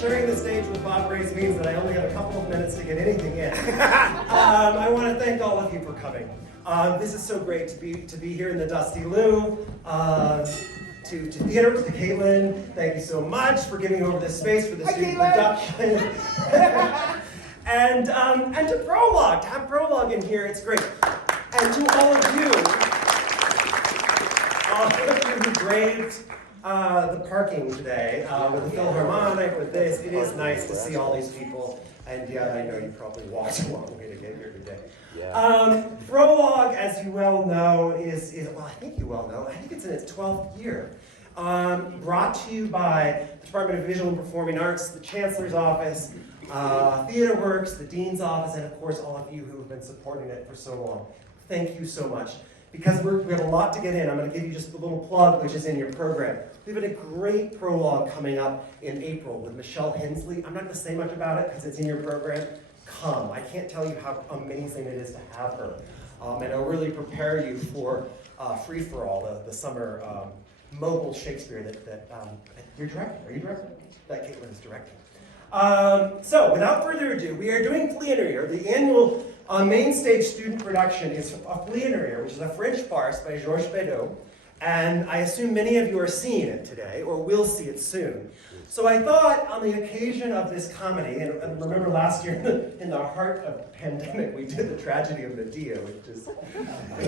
sharing the stage with Bob Rais means that I only have a couple of minutes to get anything in. I want to thank all of you for coming. This is so great to be here in the Dusty Lou. To theater, to Caitlin, thank you so much for giving over this space for this student production. and to Prologue, to have Prologue in here, it's great. And to all of you who braved the parking today with the Philharmonic, with this, it is nice to see all these people. And yeah, I know you probably walked a long way to get here today. Yeah. Prologue, as you well know, is well, I think you well know, I think it's in its 12th year. Brought to you by the Department of Visual and Performing Arts, the Chancellor's Office, TheaterWorks, the Dean's Office, and of course all of you who have been supporting it for so long. Thank you so much. Because we have a lot to get in, I'm going to give you just a little plug, which is in your program. We have a great prologue coming up in April with Michelle Hensley. I'm not going to say much about it because it's in your program. Come. I can't tell you how amazing it is to have her. And it'll really prepare you for Free For All, the summer mobile Shakespeare that you're directing. Are you directing? That Caitlin is directing. So, without further ado, we are doing Fleanorier. The annual main stage student production is Fleanorier, which is a French farce by Georges Feydeau. And I assume many of you are seeing it today, or will see it soon. So I thought, on the occasion of this comedy, and remember last year, in the heart of the pandemic, we did the Tragedy of Medea, which is... It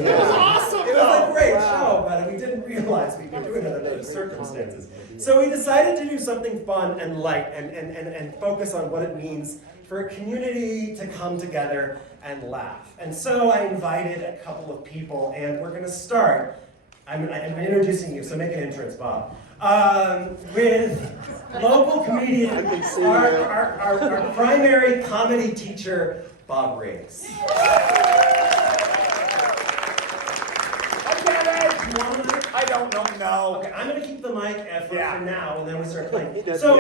was awesome! It was a great show, but we didn't realize we could do it under those circumstances. So we decided to do something fun and light, and focus on what it means for a community to come together and laugh. And so I invited a couple of people, and we're going to start. I'm introducing you, so make an entrance, Bob. With local comedian, our primary comedy teacher, Bob Rais. I don't know. No. Okay, I'm going to keep the mic for now, and then we start playing. So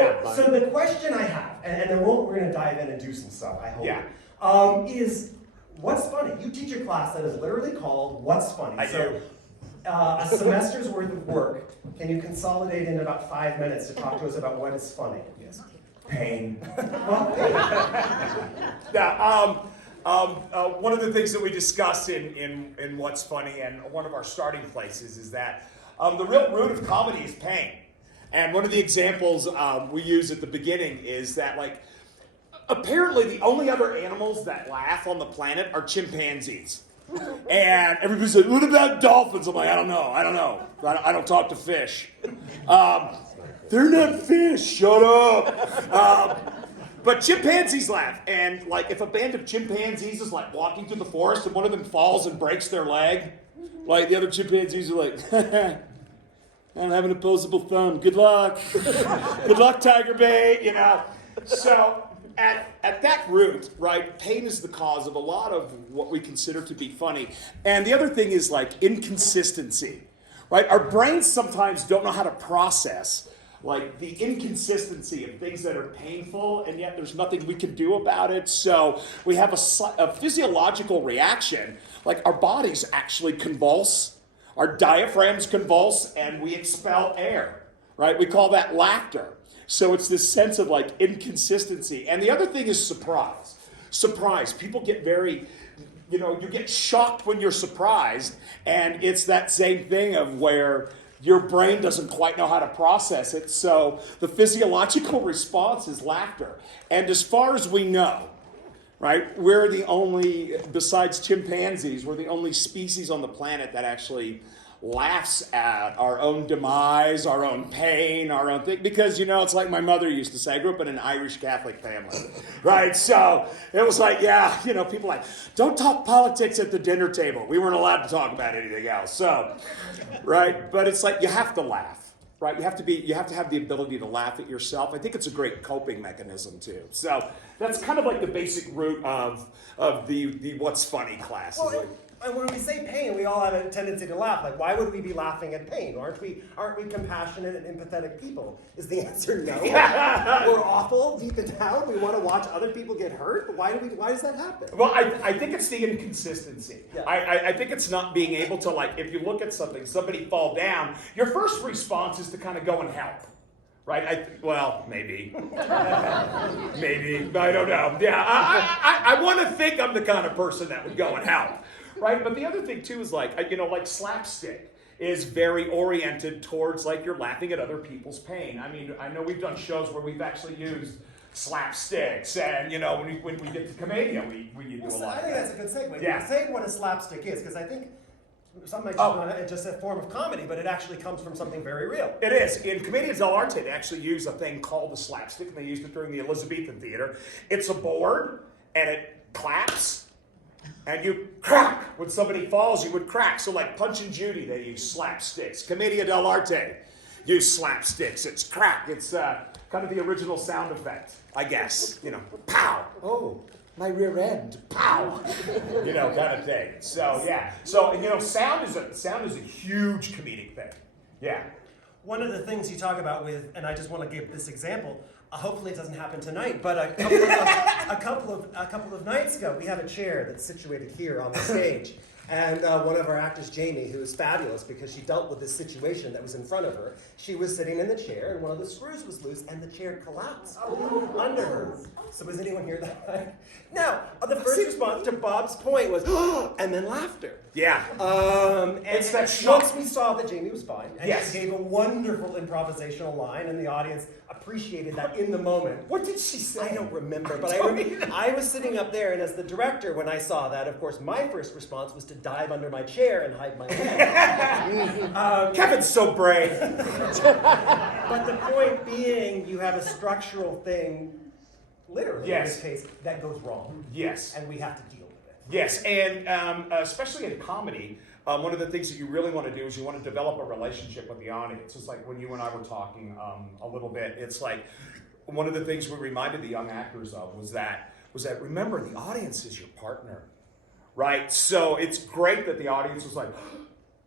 the question I have, and then we're going to dive in and do some stuff, I hope, is what's funny? You teach a class that is literally called What's Funny. I do. A semester's worth of work. Can you consolidate in about 5 minutes to talk to us about what is funny? Yes. Pain. Well, one of the things that we discuss in What's Funny, and one of our starting places, is that the real root of comedy is pain. And one of the examples we use at the beginning is that, like, apparently the only other animals that laugh on the planet are chimpanzees. And everybody's like, what about dolphins? I'm like, I don't know. I don't talk to fish. They're not fish, shut up. But chimpanzees laugh. And like, if a band of chimpanzees is like walking through the forest and one of them falls and breaks their leg, like the other chimpanzees are like, I'm having an opposable thumb. Good luck. Good luck, Tiger Bay, you know. So at that root, right, pain is the cause of a lot of what we consider to be funny. And the other thing is like inconsistency, right? Our brains sometimes don't know how to process like the inconsistency of things that are painful, and yet there's nothing we can do about it. So we have a physiological reaction, like our bodies actually convulse, our diaphragms convulse, and we expel air, right? We call that laughter. So it's this sense of like inconsistency. And the other thing is surprise. Surprise. People get very, you get shocked when you're surprised. And it's that same thing of where your brain doesn't quite know how to process it. So the physiological response is laughter. And as far as we know, right, we're the only, besides chimpanzees, we're the only species on the planet that actually laughs at our own demise, our own pain, our own thing. Because, it's like my mother used to say, I grew up in an Irish Catholic family, right? So it was like, people like, don't talk politics at the dinner table. We weren't allowed to talk about anything else. So, right? But it's like, you have to laugh, right? You have to have the ability to laugh at yourself. I think it's a great coping mechanism too. So that's kind of like the basic root of the What's Funny class. Well, and when we say pain, we all have a tendency to laugh. Like, why would we be laughing at pain? Aren't we compassionate and empathetic people? Is the answer no? We're awful deep down. We want to watch other people get hurt. Why does that happen? Well, I think it's the inconsistency. Yeah. I think it's not being able to, like, if you look at somebody fall down, your first response is to kind of go and help. right? Well, maybe. Maybe, I don't know. Yeah, I want to think I'm the kind of person that would go and help, right? But the other thing too is like, like slapstick is very oriented towards like you're laughing at other people's pain. I mean, I know we've done shows where we've actually used slapsticks, and when we get to commedia, we do a lot. I think that's a good segue. Yeah. Say what a slapstick is, because I think some might it's just a form of comedy, but it actually comes from something very real. It is. In Commedia dell'arte, they actually use a thing called the slapstick, and they used it during the Elizabethan theater. It's a board, and it claps, and you crack. When somebody falls, you would crack. So like Punch and Judy, they use slapsticks. Commedia dell'arte use slapsticks. It's crack. It's kind of the original sound effect, I guess. Pow. Oh, my rear end. Pow. Kind of thing. So yeah. So sound is a huge comedic thing. Yeah. One of the things you talk about and I just want to give this example. Hopefully it doesn't happen tonight, but a couple of nights ago, we have a chair that's situated here on the stage. And one of our actors, Jamie, who is fabulous because she dealt with this situation that was in front of her, she was sitting in the chair and one of the screws was loose and the chair collapsed under her. So was anyone here that night? Now, the first response to Bob's point was, and then laughter. Yeah. And that shock. once we saw that Jamie was fine, and Yes. she gave a wonderful improvisational line, and the audience appreciated that in the moment. What did she say? I don't remember, but I was sitting up there, and as the director, when I saw that, of course, my first response was to dive under my chair and hide my head. Kevin's so brave. But the point being, you have a structural thing, literally in Yes. this case, that goes wrong. Yes. And we have to deal with it. Yes, and especially in comedy, one of the things that you really want to do is you want to develop a relationship with the audience. It's like when you and I were talking a little bit. It's like one of the things we reminded the young actors of was that remember, the audience is your partner, right? So it's great that the audience was like,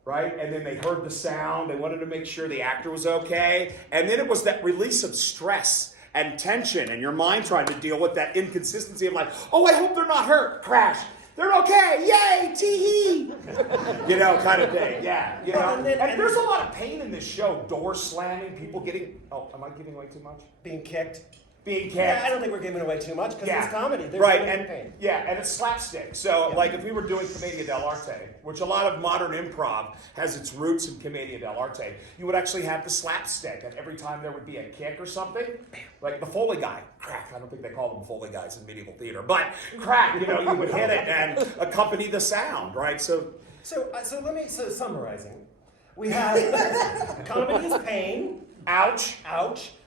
right? And then they heard the sound. They wanted to make sure the actor was okay. And then it was that release of stress and tension and your mind trying to deal with that inconsistency of like, oh, I hope they're not hurt. Crash. They're okay. Yay. Tee-hee. Kind of thing. Yeah. And there's a lot of pain in this show. Doors slamming, people getting, am I giving away too much? Being kicked. Yeah, I don't think we're giving away too much because it's comedy. There's right, no and pain. and it's slapstick. So, like, if we were doing Commedia dell'arte, which a lot of modern improv has its roots in Commedia dell'arte, you would actually have the slapstick, and every time there would be a kick or something, like the Foley guy, crack. I don't think they called them Foley guys in medieval theater, but crack. You would hit it and accompany the sound, right? So summarizing, we have comedy is pain. Ouch.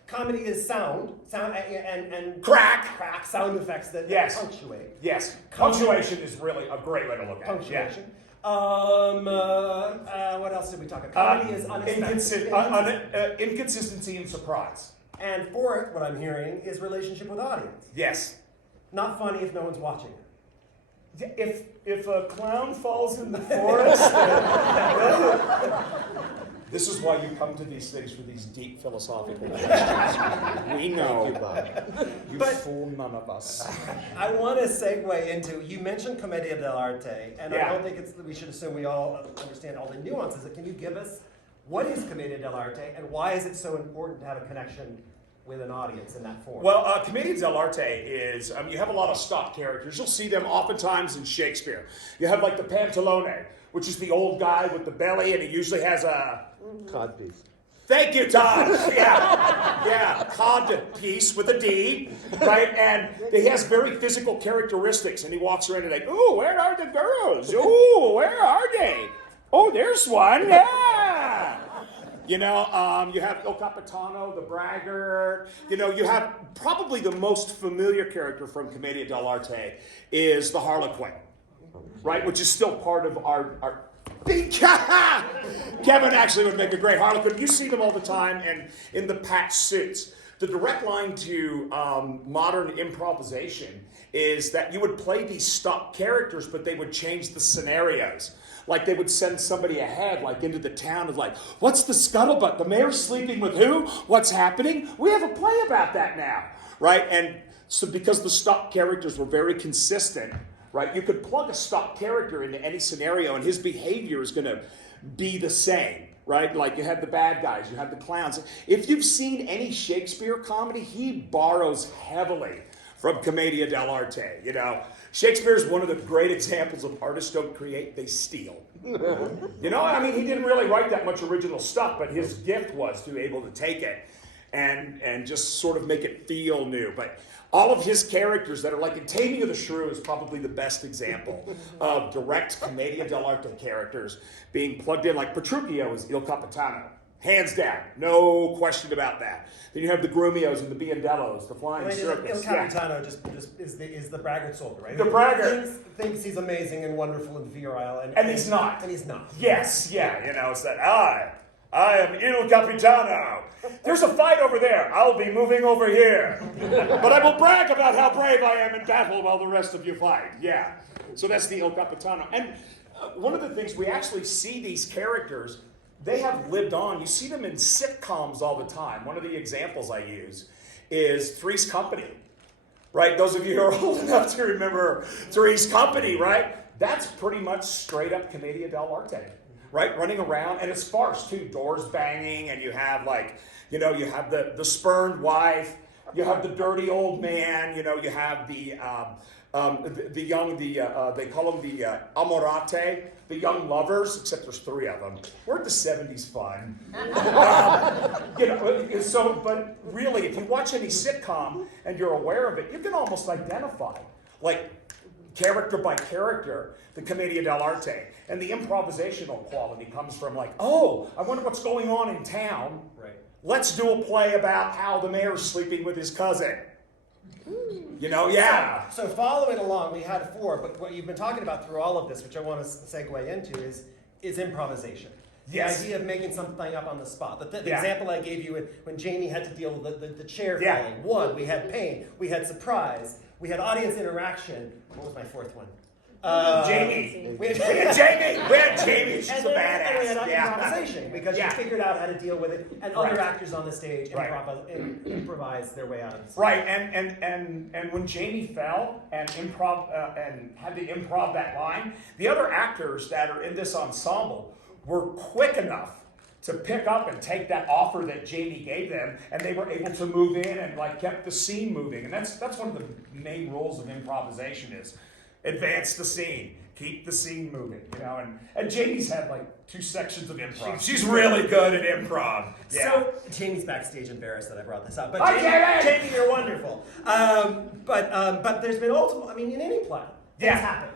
Comedy is sound and crack sound effects that yes. punctuate. Yes, punctuation is really a great way to look at punctuation. it. Yeah. What else did we talk about? Comedy is unexpected. Inconsistency and surprise. And fourth, what I'm hearing is relationship with audience. Yes. Not funny if no one's watching. If a clown falls in the forest, this is why you come to these things for these deep philosophical questions. We know. You fool none of us. I want to segue into, you mentioned Commedia dell'arte, and I don't think we should assume we all understand all the nuances. Can you give us what is Commedia dell'arte and why is it so important to have a connection with an audience in that form? Well, Commedia dell'arte is, you have a lot of stock characters. You'll see them oftentimes in Shakespeare. You have like the Pantalone, which is the old guy with the belly, and he usually has a codpiece. Thank you, Todd. Yeah, codpiece with a D, right? And he has very physical characteristics, and he walks around and like, ooh, where are the girls? Ooh, where are they? Oh, there's one. Yeah. You have Il Capitano, the braggart. You have probably the most familiar character from Commedia dell'arte is the Harlequin, right? Which is still part of our Kevin actually would make a great Harlequin. You see them all the time and in the patch suits. The direct line to modern improvisation is that you would play these stock characters, but they would change the scenarios. Like they would send somebody ahead, like into the town, of like, what's the scuttlebutt? The mayor's sleeping with who? What's happening? We have a play about that now, right? And so because the stock characters were very consistent, right, you could plug a stock character into any scenario and his behavior is going to be the same, right? Like you had the bad guys, you had the clowns. If you've seen any Shakespeare comedy, he borrows heavily from Commedia dell'arte, you know. Shakespeare's one of the great examples of artists don't create, they steal. You know, I mean, he didn't really write that much original stuff, but his gift was to be able to take it and just sort of make it feel new. But all of his characters that are like in Taming of the Shrew is probably the best example of direct Commedia dell'arte characters being plugged in. Like Petruchio is Il Capitano, hands down, no question about that. Then you have the Grumios and the Biondellos, the Flying Circus. Il Capitano just is the braggart soldier, right? The braggart. Thinks he's amazing and wonderful and virile. And he's not. And he's not. Yes, yeah, you know, it's that I am Il Capitano. There's a fight over there. I'll be moving over here. But I will brag about how brave I am in battle while the rest of you fight. Yeah. So that's the Il Capitano. And one of the things we actually see these characters, they have lived on. You see them in sitcoms all the time. One of the examples I use is Three's Company, right? Those of you who are old enough to remember Three's Company, right? That's pretty much straight up Commedia dell'arte, right? Running around, and it's farce too. Doors banging, and you have like, you know, you have the spurned wife, you have the dirty old man, you know, you have the young, they call them the amorate, the young lovers, except there's three of them. Weren't the 70s fun? You know, so, but really, if you watch any sitcom and you're aware of it, you can almost identify, like, character by character, the Commedia dell'arte. And the improvisational quality comes from like, oh, I wonder what's going on in town. Right. Let's do a play about how the mayor's sleeping with his cousin. You know, yeah. So following along, we had four, but what you've been talking about through all of this, which I want to segue into, is improvisation. Yes. The idea of making something up on the spot. The Yeah. example I gave you when Jamie had to deal with the chair Yeah. falling. One, we had pain. We had surprise. We had audience interaction. What was my fourth one? Jamie. We had Jamie. We had Jamie. She's and a then, badass. and we had improvisation because Yeah. you figured out how to deal with it, and Right. other actors on the stage Right. improvise their way out of it. Right, and when Jamie fell and and had to improv that line, the other actors that are in this ensemble were quick enough to pick up and take that offer that Jamie gave them, and they were able to move in and like kept the scene moving. And that's one of the main rules of improvisation is advance the scene, keep the scene moving, you know. And Jamie's had like 2 sections of improv. She's really good at improv. Yeah. So Jamie's backstage embarrassed that I brought this up, but Hi, Jamie! Jamie, you're wonderful. But there's been ultimately, I mean, in any play, Yeah. things happen.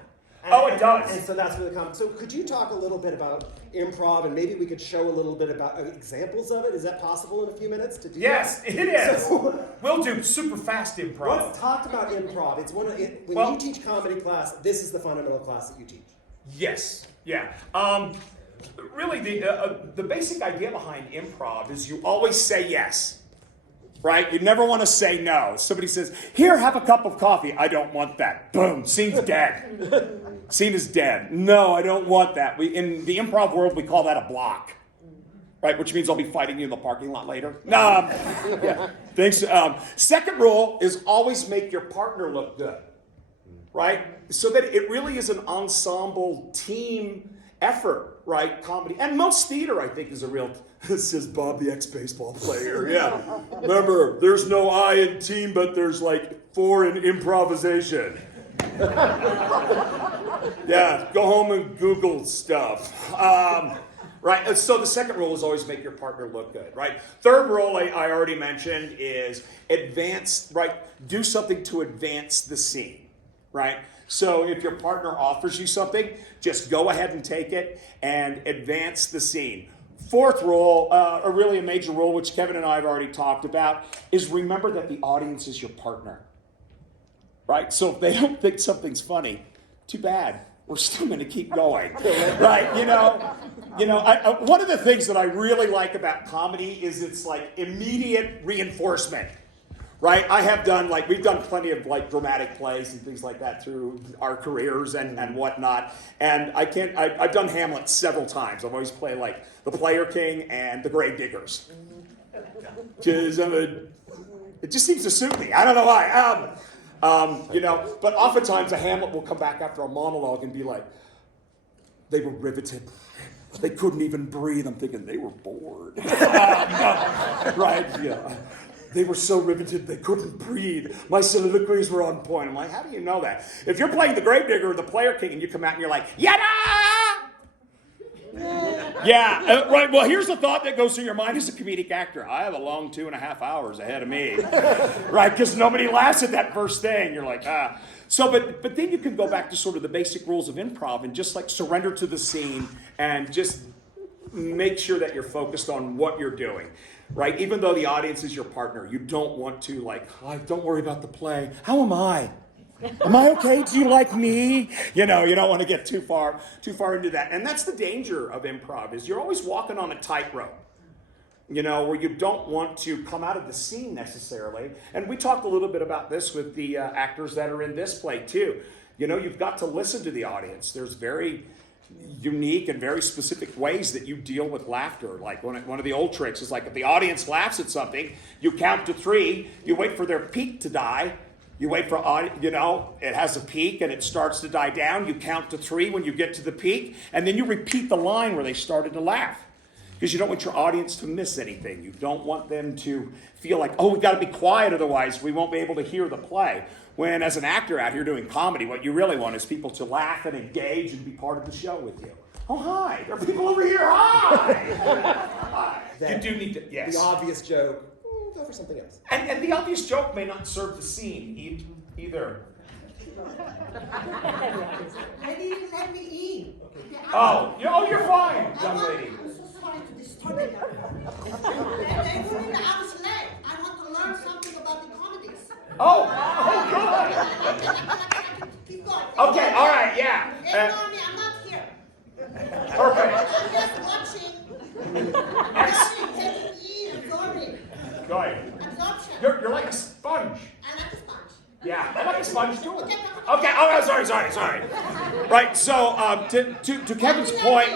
Oh, it does. And so that's where the comment. So could you talk a little bit about improv, and maybe we could show a little bit about examples of it? Is that possible in a few minutes to do? Yes, that? it is. So, We'll do super fast improv. let's talk about improv. It's when Well- you teach comedy class, this is the fundamental class that you teach. Yes, yeah. Really, the basic idea behind improv is you always say yes, right? You never want to say no. Somebody says, "Here, have a cup of coffee." I don't want that. Boom, scene's dead. Scene is dead. No, I don't want that. In the improv world, we call that a block, right? Which means I'll be fighting you in the parking lot later. No, yeah. Thanks. Second rule is always make your partner look good, right? So that it really is an ensemble team effort, right? Comedy. And most theater, I think, is a real, says Bob, the ex-baseball player. Yeah. Remember, there's no I in team, but there's like 4 in improvisation. Yeah, go home and Google stuff. Right, so the second rule is always make your partner look good, right? Third rule I already mentioned is advance, right? Do something to advance the scene, right? So if your partner offers you something, just go ahead and take it and advance the scene. Fourth rule, really a major rule, which Kevin and I have already talked about, is remember that the audience is your partner, right? So if they don't think something's funny, too bad. We're still going to keep going, right? You know, one of the things that I really like about comedy is it's like immediate reinforcement, right? We've done plenty of like dramatic plays and things like that through our careers and whatnot. And I've done Hamlet several times. I've always played like the Player King and the Grave Diggers. It just seems to suit me. I don't know why. But oftentimes a Hamlet will come back after a monologue and be like, they were riveted. They couldn't even breathe. I'm thinking they were bored. Right? Yeah. They were so riveted they couldn't breathe. My soliloquies were on point. I'm like, how do you know that? If you're playing the Gravedigger or the Player King and you come out and you're like, yada! Yeah, right. Well, here's the thought that goes through your mind as a comedic actor. I have a long 2.5 hours ahead of me. Right? Because nobody laughs at that first thing. You're like, ah. So, but then you can go back to sort of the basic rules of improv and just like surrender to the scene and just make sure that you're focused on what you're doing. Right? Even though the audience is your partner, you don't want to like, oh, don't worry about the play. How am I? Am I okay? Do you like me? You know, you don't want to get too far into that. And that's the danger of improv is you're always walking on a tightrope. You know, where you don't want to come out of the scene necessarily. And we talked a little bit about this with the actors that are in this play too. You know, you've got to listen to the audience. There's very unique and very specific ways that you deal with laughter. Like one of the old tricks is like if the audience laughs at something, you count to 3, you wait for their peak to die. You wait for, you know, it has a peak and it starts to die down. You count to 3 when you get to the peak, and then you repeat the line where they started to laugh. Because you don't want your audience to miss anything. You don't want them to feel like, oh, we've got to be quiet, otherwise we won't be able to hear the play. When as an actor out here doing comedy, what you really want is people to laugh and engage and be part of the show with you. Oh, hi, there are people over here, hi! You do need to, yes. The obvious joke, go for something else. And the obvious joke may not serve the scene either. I didn't let me eat. Oh, you're fine, young lady. I'm so sorry to disturb you. They told me that I was late. I want to learn something about the comedies. Oh, I can keep going. good. Okay, all right, yeah. Ignore me, I'm not here. Perfect. I'm just watching. Watching, taking, absorbing. Go ahead. Absorption. You're like a sponge. I like a sponge. Yeah, I like a sponge too. Okay, oh, sorry. Right, so to Kevin's point.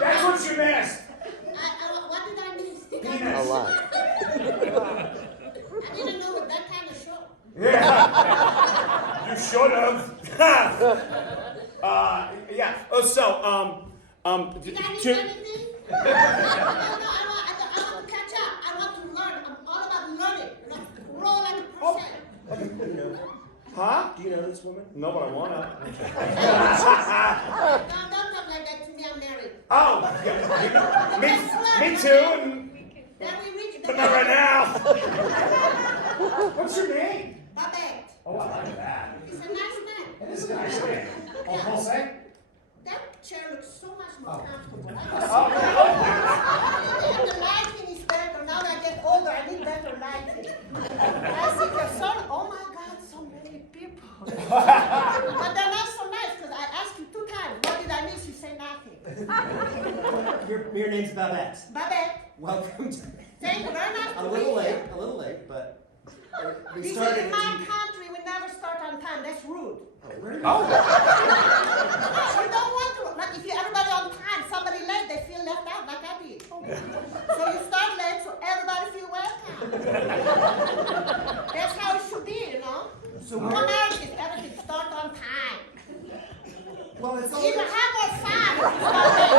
That's what you missed. What did I miss? Penis. A lot. I didn't know that kind of show. Yeah. You should have. Yeah. Oh, so Did I miss anything? No, I want to catch up. I want to learn. I'm all about learning. You know, grow like a person. Do you know? Huh? Do you know this woman? No, but I wanna. No, don't talk like that to me. I'm married. Oh, yeah. Me too. And Then we reach the but not right now. What's your name? Babette. Oh, I like that. It's a nice name. It is a nice name. Oh, Jose? That chair looks so much more comfortable. And the lighting is better. Now that I get older, I need better lighting. I see your son. Oh my God, so many people. But they're not so nice because I asked you 2 times. What did I miss? You say nothing. Your name's Babette. Babette. Welcome to. Thank you very much. A little late, but we This started. is my country. We never start on time. That's rude. Where did Oh. No, we don't want to. Like if you everybody on time, somebody late, they feel left out like I did. So you start late, so everybody feel welcome. That's how it should be, you know. So No we're. Americans, everything start on time. Well, it's You can all. have more fun if you start late.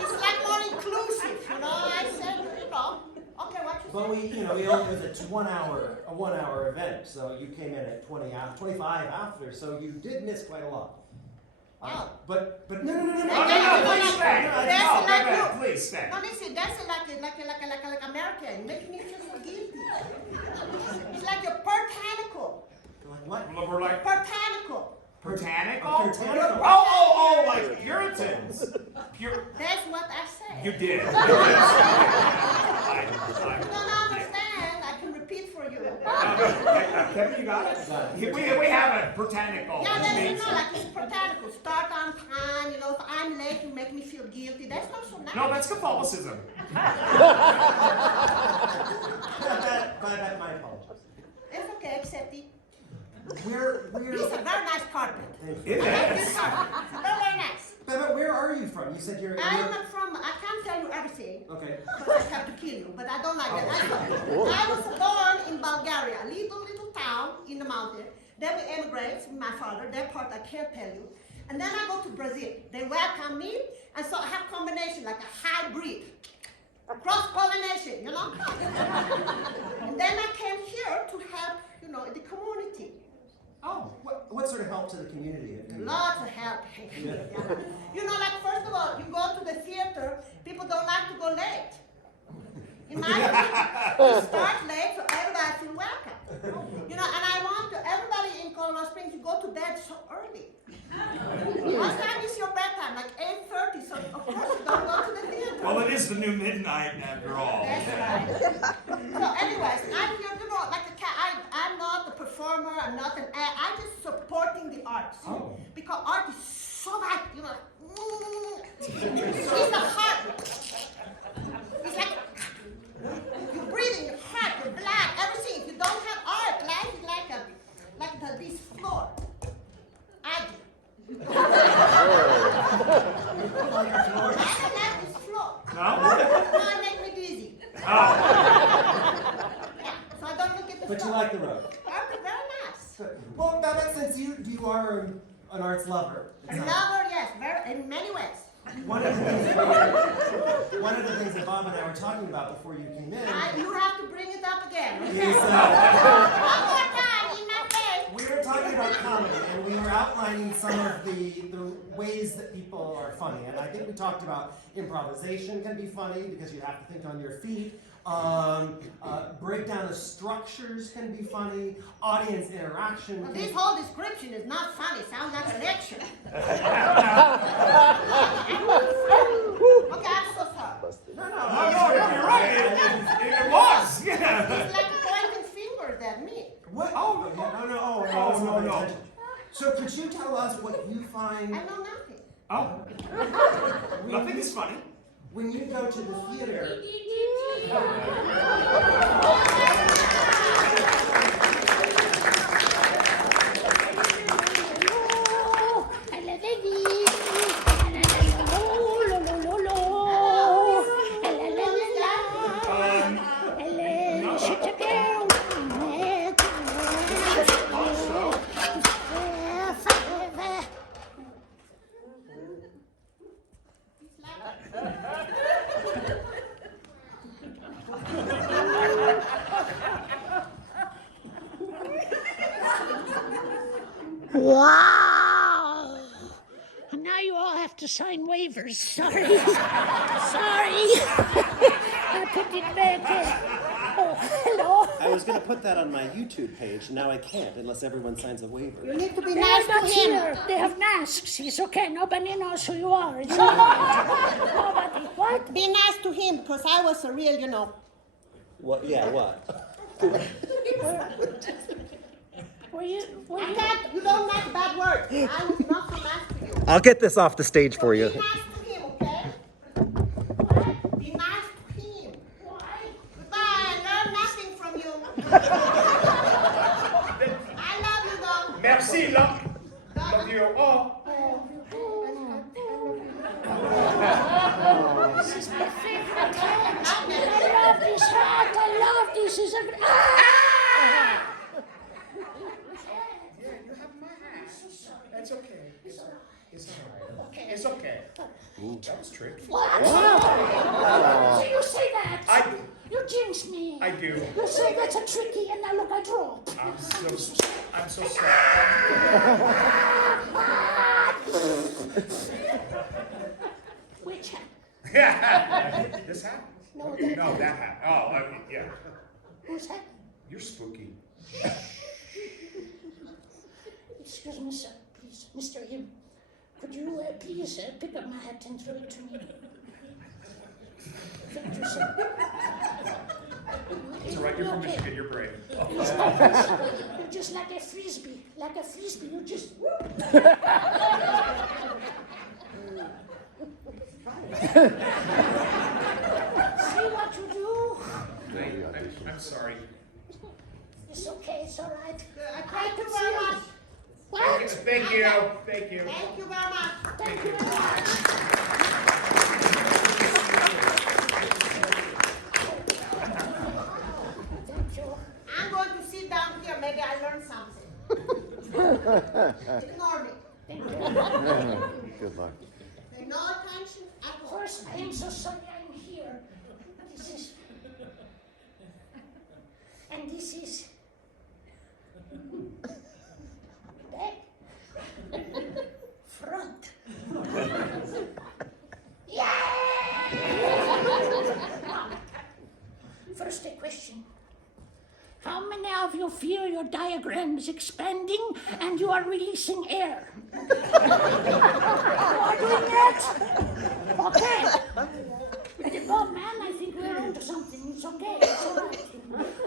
It's like more inclusive, you know. I said, you know. Okay, what you But we only was a 1 hour event, so you came in at 25 after, so you did miss quite a lot. Oh. But no. No, please stay. That's No, like Babette, you. please stay. No, listen, that's like American. Make me feel so guilty. It's like you're puritanical. Like what? We're like Botanical? botanical. Botanical. Oh, like Puritans. That's what I said. You did. You don't understand. I can repeat for you. Kevin, you got it? We have a botanical. Yeah, that's like it's puritanical. Start on time. You know, if I'm late, you make me feel guilty. That's not so nice. No, that's Catholicism. Babette, my apologies. It's okay, accept it. We're. This is a very nice carpet. It I like is. this carpet. It's very, very nice. Babette, where are you from? You said you're. I'm not from. I can't tell you everything. Okay. Because I have to kill you, but I don't like that. I was born in Bulgaria, a little town in the mountain. Then we immigrate with my father. That part I can't tell you. And then I go to Brazil. They welcome me, and so I have combination, like a hybrid. Cross-pollination, you know? And then I came here to help, you know, the community. Oh, what sort of help to the community? Lots of help. Yeah. You know, like, first of all, you go to the theater, people don't like to go late. In my opinion, you start late so everybody feels welcome. You know, and I want everybody in Colorado Springs to go to bed so early. What time is your bedtime? Like 8:30, so of course you don't go to the theater. Well, it is the new midnight after all. That's right. So anyways, I'm here, you know, like I'm not a performer, I'm not an act, I'm just supporting the arts. Oh. Because art is so like, you know, it's the heart. It's like, you're breathing, your heart, your blood, everything. If you don't have art, life is like this floor. I do. I don't like this floor. No? No, it makes me dizzy. Oh. Yeah, so I don't look at the But floor. you like the road. Art, very nice. Well, that makes sense. You are an arts lover. A lover, yes, very, in many ways. One of the things that Bob and I were talking about before you came in You have to bring it up again. is One more time, in my face. we were talking about comedy, and we were outlining some of the ways that people are funny. And I think we talked about improvisation can be funny because you have to think on your feet. Breakdown of structures can be funny. Audience interaction. Well, this whole description is not funny. Sounds like a lecture. Okay, I'm so sorry. No, you're right. It was. Yeah. It's like pointing fingers at me. What? Oh, no. So could you tell us what you find I know nothing. Oh. Nothing is funny. when you go to the theater? Wow! And now you all have to sign waivers. Sorry. Sorry. I put it back in. Oh, hello. I was going to put that on my YouTube page, and now I can't unless everyone signs a waiver. You need to be They're nice not to him. here. They have masks. It's okay. Nobody knows who you are. It's all right. Nobody. What? Be nice to him because I was a real, you know. What? Yeah, what? I can't, you don't like bad words. I'm not so nice to you. I'll get this off the stage for Be you. nice to him, okay? Be nice to him. Why? Goodbye. I learned nothing from you. I love you, though. Merci, love you. Oh. This is my favorite hat. I love this hat. I love this. It's a... Ah! Yeah, you have my hat. That's okay. It's all right. It's okay. That was tricky. What? So you say that? You jinx me. I do. You say that's a tricky, and now look, I draw. I'm so sorry. Which hat? This hat? No, No, that hat. Oh, yeah. Whose hat? You're spooky. Excuse me, sir. Please, Mr. Him. Could you please pick up my hat and throw it to me? Thank you, sir. It's all right. You're from Michigan. You're brave. You're just like a frisbee. Like a frisbee, you just... See what you do? I'm sorry. It's okay, it's all right. Thank you very much. What? Thank you. Thank you. Thank you very much. Thank you very much. Thank you. I'm going to sit down here. Maybe I learn something. Ignore me. Good luck. Pay no attention at all. First, I am so sorry I'm here. This is... And this is... back. Front. Yeah! First, a question. How many of you feel your diagram is expanding and you are releasing air? You are doing that? Okay. Oh man, I think we're onto something. It's okay. It's all right.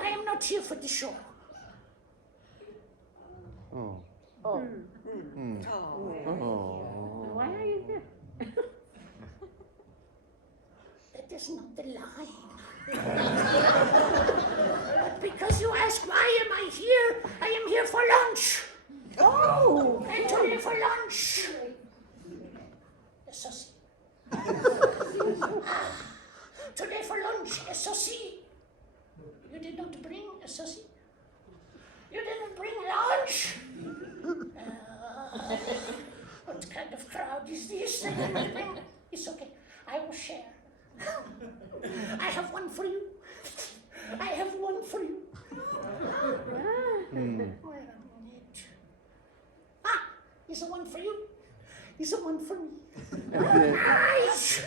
I am not here for the show. Oh. Oh. Oh. Why are you here? That is not the line. But because you ask why am I here, I am here for lunch. Oh! And today for lunch. A saucy. Today for lunch, a saucy. You did not bring a saucy? You didn't bring lunch? What kind of crowd is this? It's okay. I will share. I have one for you. I have one for you. Where am I? Ah, is a one for you? Is a one for me? Nice!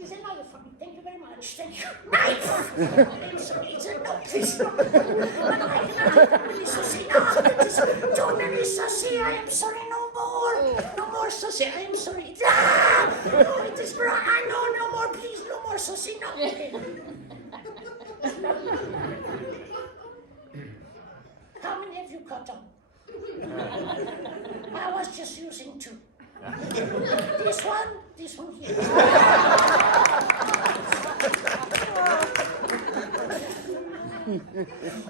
Is another for me. Thank you very much. Thank you. Nice! I'm sorry, it's a no, please no. But I cannot really saucy. No, it is too many saucy. I am sorry, no more. No more saucy. I am sorry. Ah! No, it is wrong. No more, please. No more saucy. No. Okay. How many have you cut on? I was just using two. This one here.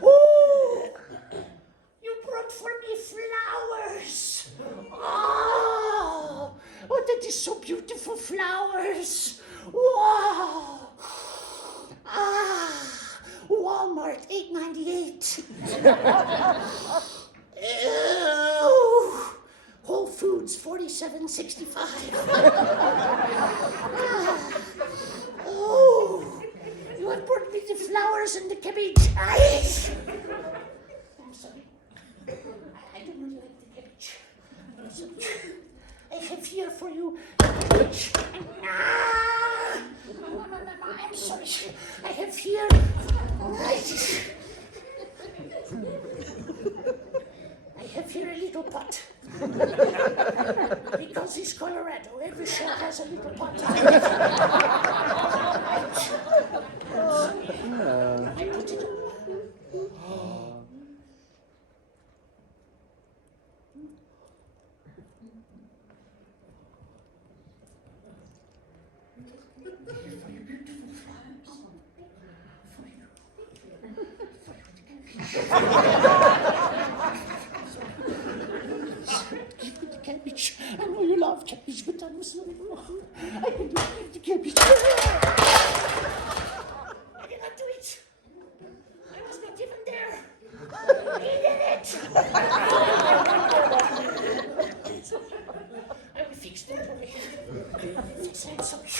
Oh, you brought for me flowers. Oh, that is so beautiful flowers. Wow. Walmart, $8.98. Ew. Whole Foods, $47.65. Oh, you have brought me the flowers and the cabbage. I'm sorry. I do not like the cabbage. I'm sorry. I have here for you cabbage. No, I'm sorry. I have here. I have here a little pot. Because it's Colorado, every show has a little pot. I put it. Cabbage. I know you love cabbage, but I'm sorry. I cannot eat the cabbage. I cannot do it. I was not even there. He did it. I will fix them for me. I'm sorry.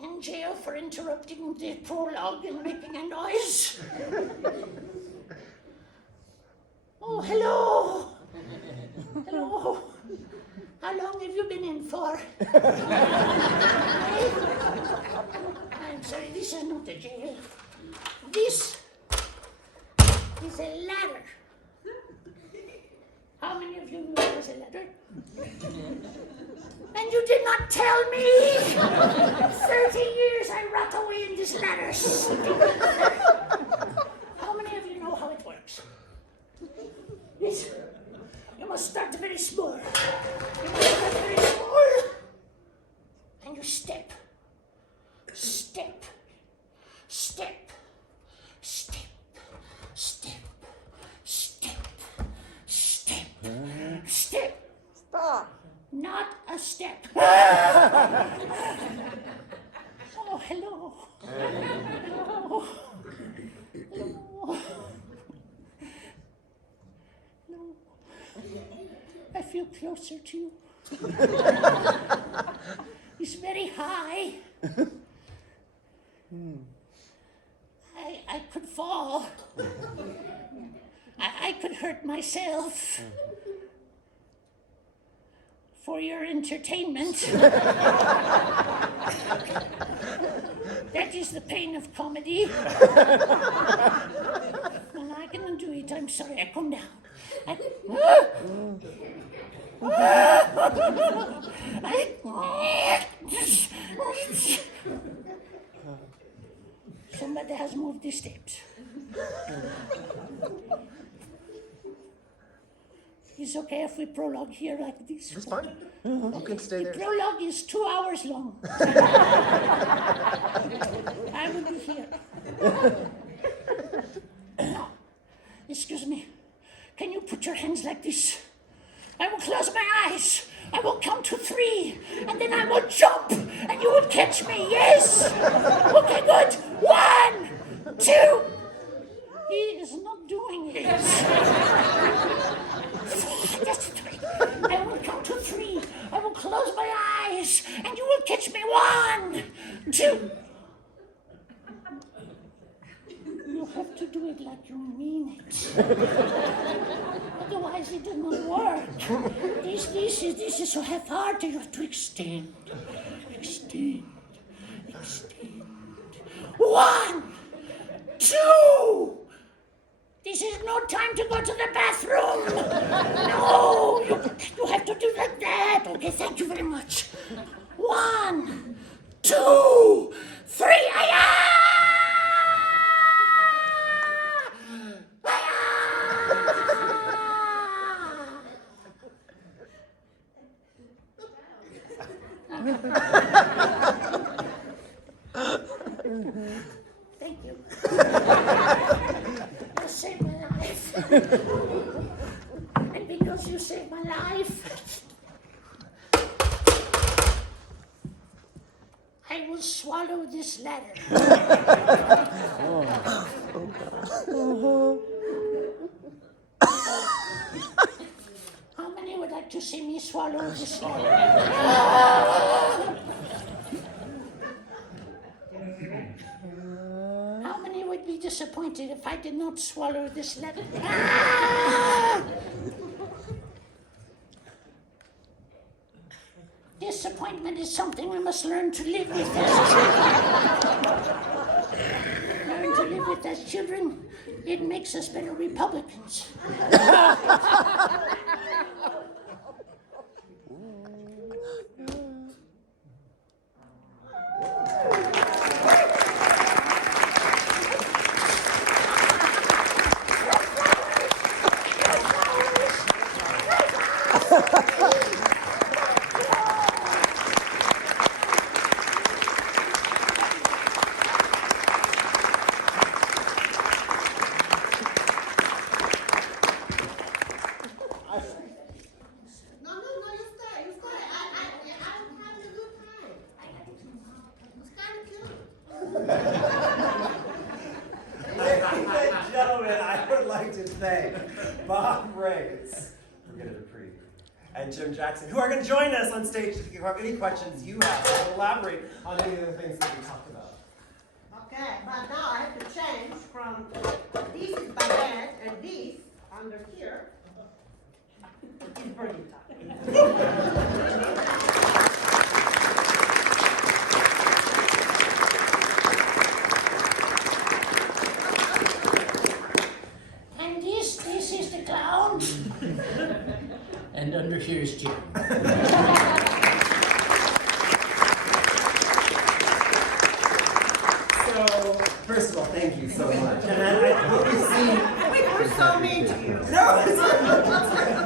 In jail for interrupting the prologue and making a noise. Oh, hello. before. I'm sorry, this is not a jail. This is a ladder. How many of you knew it was a ladder? And you did not tell me! 30 years I rot away in this ladder. How many of you know how it works? Yes. You must start very small. You must start very small. And you step. Step. Step. Step. Step. Step. Step. Step. Stop. Not a step. Oh, hello. Hello. Hello. Hello. I feel closer to you. It's very high. I could fall. I could hurt myself. For your entertainment. That is the pain of comedy. And I cannot do it. I'm sorry. I come down. Somebody has moved the steps. It's okay if we prologue here like this. It's fine. You can stay The there. prologue is 2 hours long. I will be here. Now, excuse me. Can you put your hands like this? I will close my eyes. I will count to 3, and then I will jump, and you will catch me. Yes. Okay, good. 1, 2. He is not doing it. That's 3. I will count to 3. I will close my eyes, and you will catch me. 1, 2. You have to do it like you mean it. Otherwise, it does not work. This is so hard. You have to extend. Extend. Extend. 1, 2. This is no time to go to the bathroom. No, you have to do like that. Okay, thank you very much. 1, 2, 3. Thank you. You saved my life. And because you saved my life, I will swallow this ladder. How many would like to see me swallow this ladder? How many would be disappointed if I did not swallow this ladder? Disappointment is something we must learn to live with as children. Learn to live with as children. It makes us better Republicans. Ladies and gentlemen, I would like to thank Bob Rais, Birgitta DePree, and Jim Jackson, who are going to join us on stage if you have any questions you have to elaborate on any of the things that we talked about. Okay, but now I have to change from this is my head and this under here is Birgitta. And under here is Jim. So, first of all, thank you so much. And I hope you've seen. We're so mean to you. No,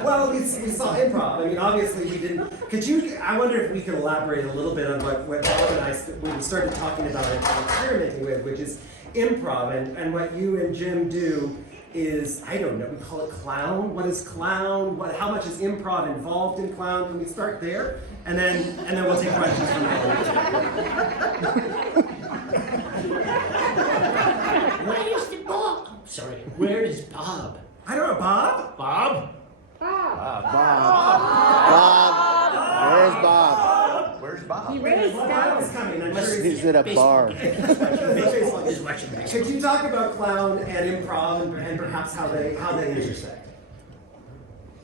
well, we saw improv. I mean, obviously we didn't. Could you? I wonder if we could elaborate a little bit on what Bob and I we started talking about and experimenting with, which is improv, and what you and Jim do is, I don't know, we call it clown. What is clown? How much is improv involved in clown? Can we start there, and then we'll take questions from there. Where is the Bob? Oh, sorry, where is Bob? I don't know, Bob. Bob? Bob. Where's Bob? Where's Bob? He raised Bob down. is coming. I'm sure He's at a bar. He's watching baseball. Could you talk about clown and improv and perhaps how they intersect?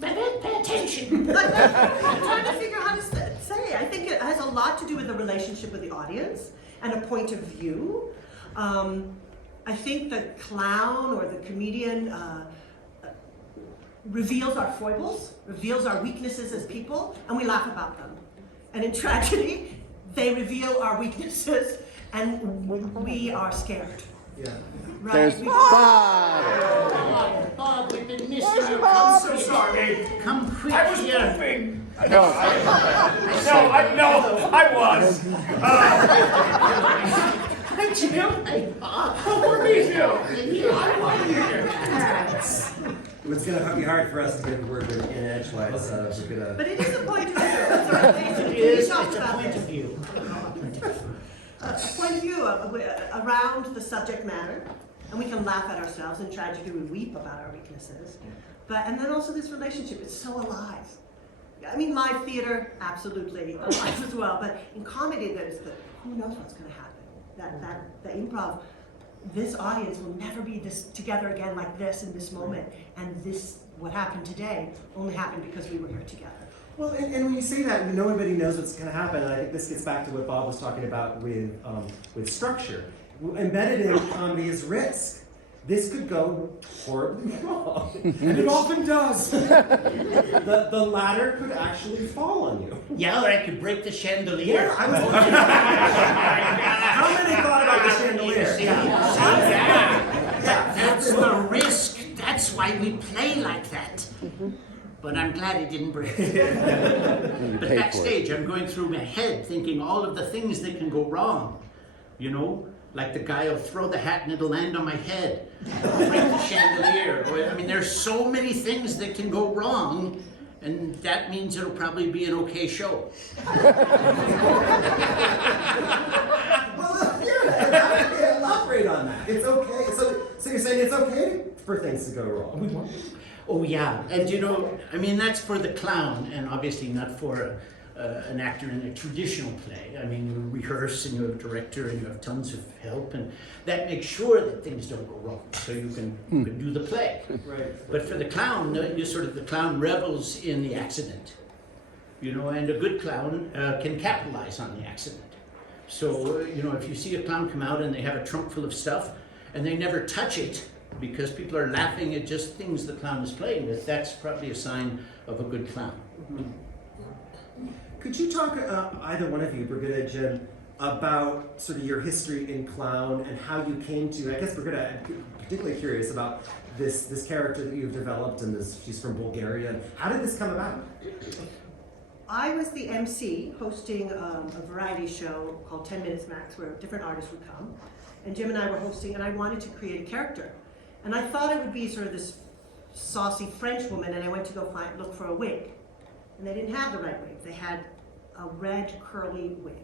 Pay attention. I'm trying to figure out how to say. I think it has a lot to do with the relationship with the audience and a point of view. I think the clown or the comedian reveals our foibles, reveals our weaknesses as people, and we laugh about them. And in tragedy, they reveal our weaknesses, and we are scared. Yeah. Right? There's Bob. Bob, we've been missing you. I'm so sorry. Come quick I was here. moving. No. No, I was. Hi, Jim. Hey, Bob. How are you? It's going to be hard for us to get the word in edgewise. We're gonna. But it is a point of view. It's a relationship. It is, We talked it's a about point this. of view. A point of view around the subject matter, and we can laugh at ourselves. In tragedy, we weep about our weaknesses. And then also this relationship, it's so alive. I mean, live theater, absolutely alive as well. But in comedy, there's who knows what's going to happen. The improv, this audience will never be this together again like this in this moment. And this, what happened today, only happened because we were here together. Well, and when you say that, nobody knows what's going to happen. And I think this gets back to what Bob was talking about with structure. Embedded in comedy is risk. This could go horribly wrong. And it often does. The ladder could actually fall on you. Yeah, or I could break the chandelier. Yeah, I was How many thought about the chandelier? That's the risk. That's why we play like that. But I'm glad it didn't break. You But paid for it. backstage, I'm going through my head thinking all of the things that can go wrong. You know? Like the guy will throw the hat and it'll land on my head. Break the chandelier. There's so many things that can go wrong, and that means it'll probably be an okay show. Well, yeah, elaborate on that. It's okay. So you're saying it's okay for things to go wrong? Oh yeah, and that's for the clown, and obviously not for an actor in a traditional play. You rehearse and you have a director and you have tons of help, and that makes sure that things don't go wrong, so you can do the play. Right. But for the clown, the clown revels in the accident, and a good clown can capitalize on the accident. So, if you see a clown come out and they have a trunk full of stuff and they never touch it because people are laughing at just things the clown is playing with, that's probably a sign of a good clown. Mm-hmm. Could you talk, either one of you, Birgitta, Jim, about sort of your history in clown and how you came to, I guess Birgitta, I'm particularly curious about this character that you've developed, and she's from Bulgaria. How did this come about? I was the MC hosting a variety show called 10 Minutes Max, where different artists would come. And Jim and I were hosting, and I wanted to create a character. And I thought it would be sort of this saucy French woman, and I went to go look for a wig. And they didn't have the right wig. They had a red curly wig.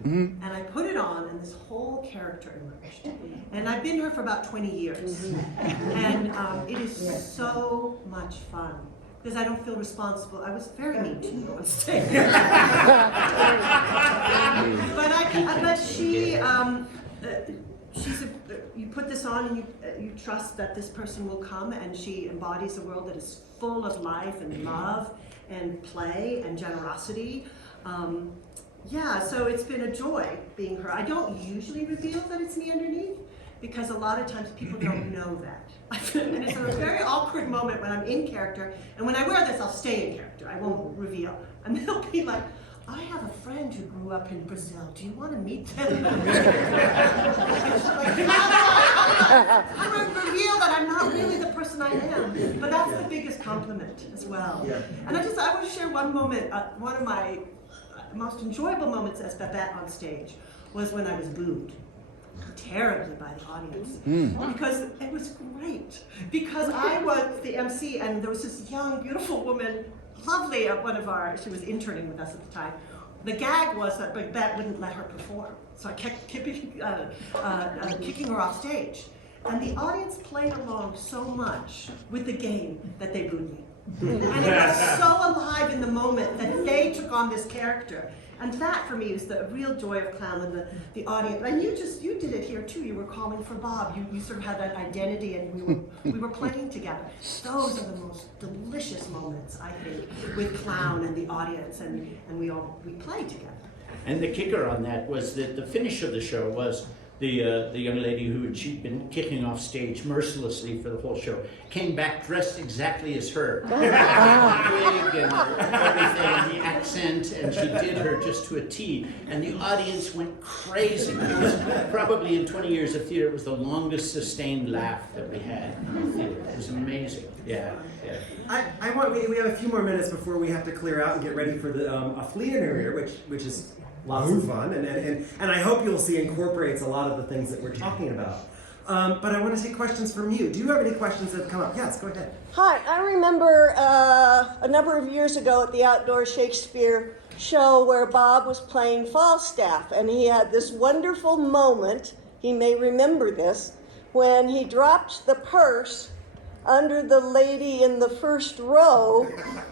Mm-hmm. And I put it on, and this whole character emerged. And I've been here for about 20 years. And it is so much fun, because I don't feel responsible. I was very mean to you on stage. But you put this on, and you trust that this person will come, and she embodies a world that is full of life and love and play and generosity. So it's been a joy being her. I don't usually reveal that it's me underneath, because a lot of times people don't know that. And it's a very awkward moment when I'm in character, and when I wear this, I'll stay in character. I won't reveal. And they'll be like, I have a friend who grew up in Brazil. Do you want to meet them? Like, how do I reveal that I'm not really the person I am? But that's the biggest compliment as well. Yeah. And I want to share one moment. One of my most enjoyable moments as Babette on stage was when I was booed terribly by the audience, because it was great. Because I was the MC, and there was this young, beautiful woman, lovely, she was interning with us at the time. The gag was that Babette wouldn't let her perform, so I kept kicking her off stage. And the audience played along so much with the game that they booed me. And it was so alive in the moment that they took on this character. And that, for me, is the real joy of clown, and the audience. And you did it here too. You were calling for Bob. You sort of had that identity, and we were playing together. Those are the most delicious moments, I think, with clown and the audience, and we play together. And the kicker on that was that the finish of the show was the young lady she'd been kicking off stage mercilessly for the whole show came back dressed exactly as her. The wig and everything, and the accent, and she did her just to a T. And the audience went crazy. It was probably in 20 years of theater, it was the longest sustained laugh that we had in the theater. It was amazing. Yeah. We have a few more minutes before we have to clear out and get ready for the a flea interview, which is lots of fun, and I hope you'll see incorporates a lot of the things that we're talking about. But I want to take questions from you. Do you have any questions that have come up? Yes, go ahead. Hi, I remember a number of years ago at the Outdoor Shakespeare show where Bob was playing Falstaff, and he had this wonderful moment, he may remember this, when he dropped the purse under the lady in the first row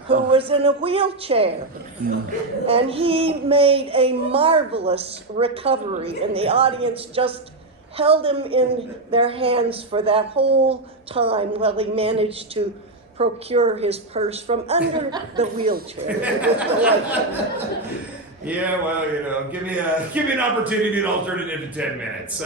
who was in a wheelchair. And he made a marvelous recovery, and the audience just held him in their hands for that whole time while he managed to procure his purse from under the wheelchair. Yeah, well, give me an opportunity and I'll turn it into 10 minutes.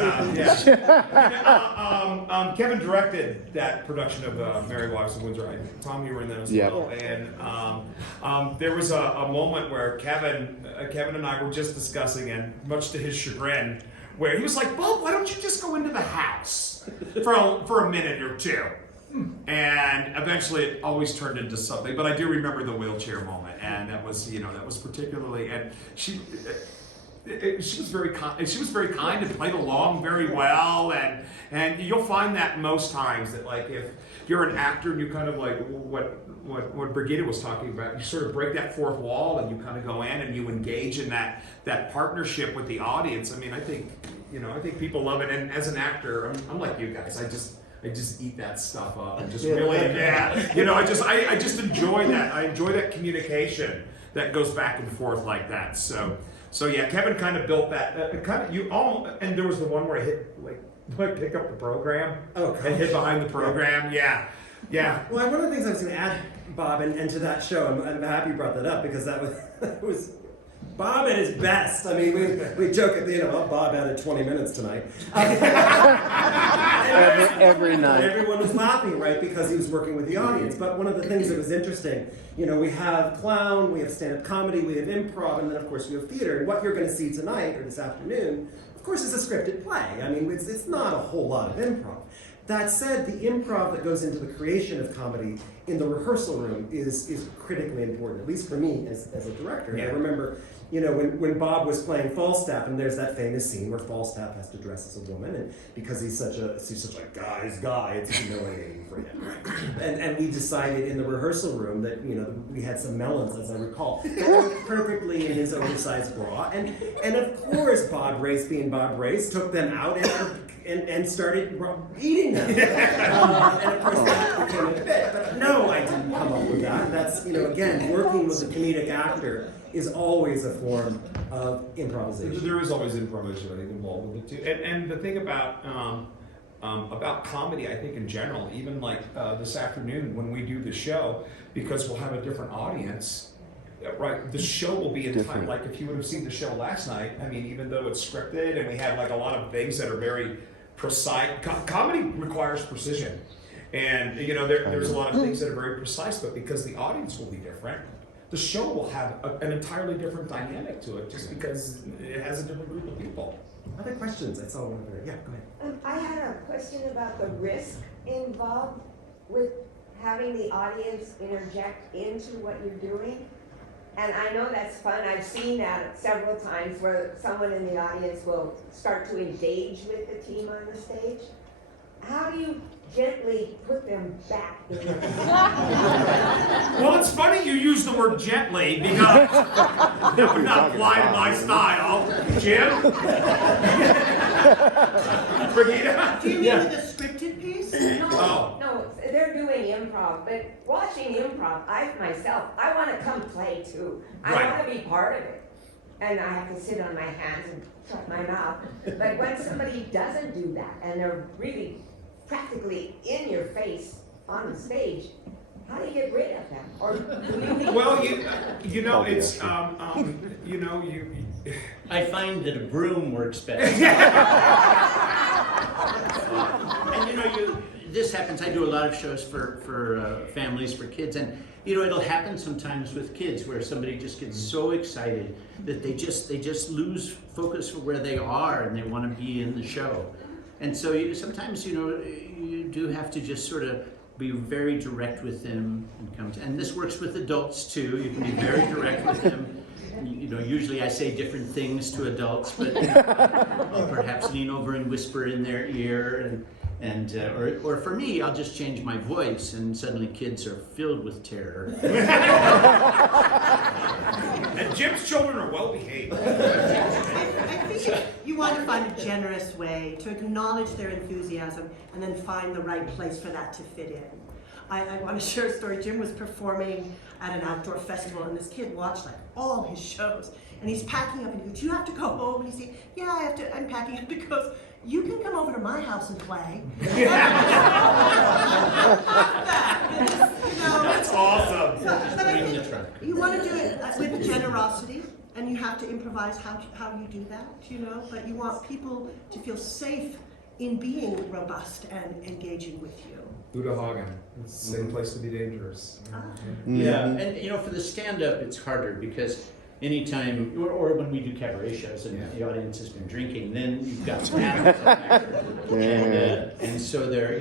Kevin directed that production of Merry Wives of Windsor. Tom, you were in that as well. And there was a moment where Kevin and I were just discussing, and much to his chagrin, where he was like, "Bob, why don't you just go into the house for a minute or two?" And eventually it always turned into something, but I do remember the wheelchair moment, and that was particularly, and she was very kind and played along very well, and you'll find that most times that, like, if you're an actor and you kind of like what Birgitta was talking about, you sort of break that fourth wall and you kind of go in and you engage in that partnership with the audience. I mean, I think people love it, and as an actor, I'm like you guys, I just eat that stuff up and just really, I just enjoy that. I enjoy that communication that goes back and forth like that. So yeah, Kevin kind of built that. And there was the one where I pick up the program and hid behind the program. Yeah. Well, one of the things I was going to add, Bob, and to that show, I'm happy you brought that up, because that was Bob at his best. I mean, we joke at Bob added 20 minutes tonight. Every night. Everyone was laughing, right, because he was working with the audience. But one of the things that was interesting, we have clown, we have stand-up comedy, we have improv, and then of course we have theater. And what you're going to see tonight or this afternoon, of course, is a scripted play. I mean, it's not a whole lot of improv. That said, the improv that goes into the creation of comedy in the rehearsal room is critically important, at least for me as a director. And I remember, when Bob was playing Falstaff, and there's that famous scene where Falstaff has to dress as a woman, and because he's such a guy's guy, it's humiliating for him. And we decided in the rehearsal room that we had some melons, as I recall, that were perfectly in his oversized bra, and of course Bob Rais, being Bob Rais, took them out and started eating them. And of course that became a bit. But no, I didn't come up with that. That's, again, working with a comedic actor is always a form of improvisation. There is always improvisation, I think, involved with it too. And the thing about comedy, I think in general, even like this afternoon when we do the show, because we'll have a different audience, right? The show will be in time. Like if you would have seen the show last night, I mean, even though it's scripted and we have like a lot of things that are very precise. Comedy requires precision, and you know there's a lot of things that are very precise, but because the audience will be different, the show will have an entirely different dynamic to it, just because it has a different group of people. Other questions? I saw one over there. Yeah, go ahead. I had a question about the risk involved with having the audience interject into what you're doing. And I know that's fun. I've seen that several times where someone in the audience will start to engage with the team on the stage. How do you gently put them back in the Well, it's funny you use the word gently because that would not apply to my style. Jim? Birgitta? Do you mean with the scripted piece? No, they're doing improv, but watching improv, I want to come play too. I Right. want to be part of it. And I have to sit on my hands and shut my mouth. But when somebody doesn't do that and they're really practically in your face on the stage, how do you get rid of them? Or do you need Well, you know, it's, you know, I find that a broom works better. And you know, this happens. I do a lot of shows for families, for kids, and you know, it'll happen sometimes with kids where somebody just gets so excited that they just lose focus for where they are and they want to be in the show. And so sometimes, you know, you do have to just sort of be very direct with them and this works with adults too. You can be very direct with them. You know, usually I say different things to adults, but I'll perhaps lean over and whisper in their ear, or for me, I'll just change my voice, and suddenly kids are filled with terror. and Jim's children are well behaved. I think you want to find a generous way to acknowledge their enthusiasm and then find the right place for that to fit in. I want to share a story. Jim was performing at an outdoor festival, and this kid watched like all his shows, and he's packing up, and he goes, "Do you have to go home?" And he said, "Yeah, I have to. I'm packing up." Because you can come over to my house and play. That's awesome. But I Bring the think truck. you want to do it with generosity, and you have to improvise how you do that, you know. But you want people to feel safe in being robust and engaging with you. Buddha Hagen. It's the same place to be dangerous. Yeah, and you know, for the stand-up, it's harder because anytime, or when we do cabaret shows and the audience has been drinking, then you've got paddles up there. And so they're,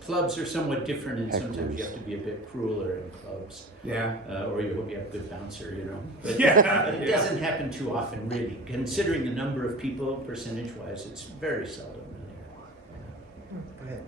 clubs are somewhat different, and sometimes you have to be a bit crueler in clubs. Yeah. Or you hope you have a good bouncer, you know. But, Yeah, but it doesn't happen too often, really. Considering the number of people, percentage-wise, it's very seldom. Go ahead.